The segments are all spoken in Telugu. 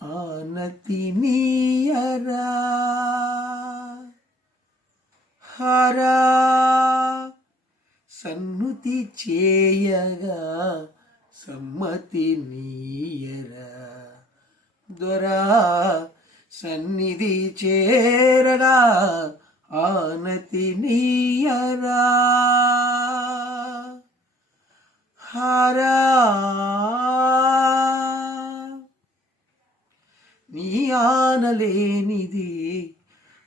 ఆనతి నీయరా హరా సన్నుతి చేయగా సమ్మతి నీయరా దొరా సన్నిధి చేరగా ఆనతి నీయరా హరా నీ ఆనలేనిది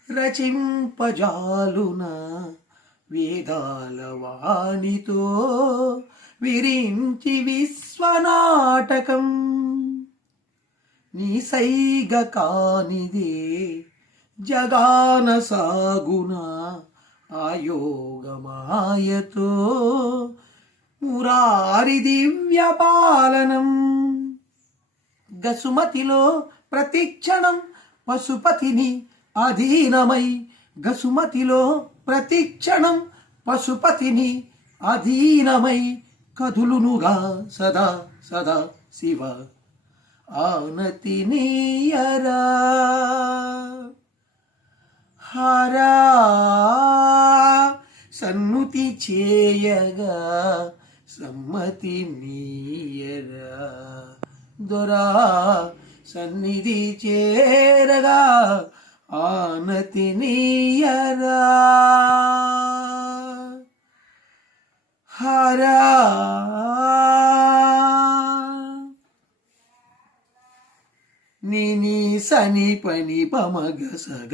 రచింపజాలునా వేదాల వాణితో విరించి విశ్వనాటకం నీ సైగ కానిదే జగాన సాగునా ఆయోగమాయతో మురారి దివ్య పాలనం గసుమతిలో ప్రతిక్షణం పశుపతిని అధీనమై గసుమతిలో ప్రతిక్షణం పశుపతిని అధీనమై కదులునుగా సదా సదా శివ ఆనతి నీయరా హరా సన్నుతి చేయగా సమ్మతి నీయరా దొరా సన్నిధి చేరగా ఆనతి నీయరా హరా నీ సని పని పమగసగ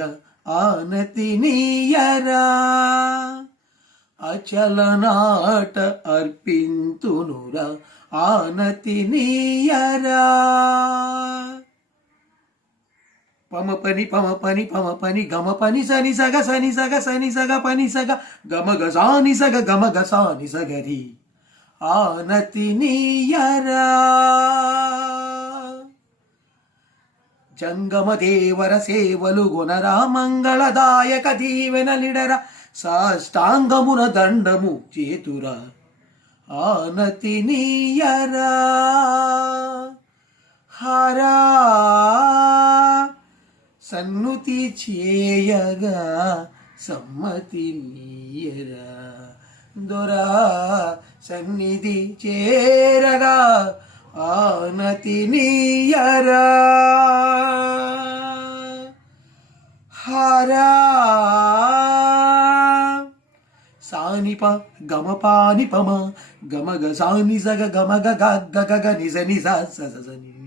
ఆనతి నీయరా అచలనాట అర్పింతునురా ఆనతి నీయరా పమ పని గమ పని సని సగ పని సగ గమ గసాని సగ గమ గసాని సగరి ఆనతి నీయరా జంగమ దేవర సేవలు గుణరా మంగళదాయక దీవెనలిడర సాష్టాంగమున దండము చేతురా ఆనతి నీయరా హరా సన్నుతి చేయగా సమ్మతి నీయరా దొరా సన్నిధి చేరగా ఆనతి నీయరా హరా సానిప గమపాని పమ గమగ సాని సగ గమగ గగ నిజ నిజ సని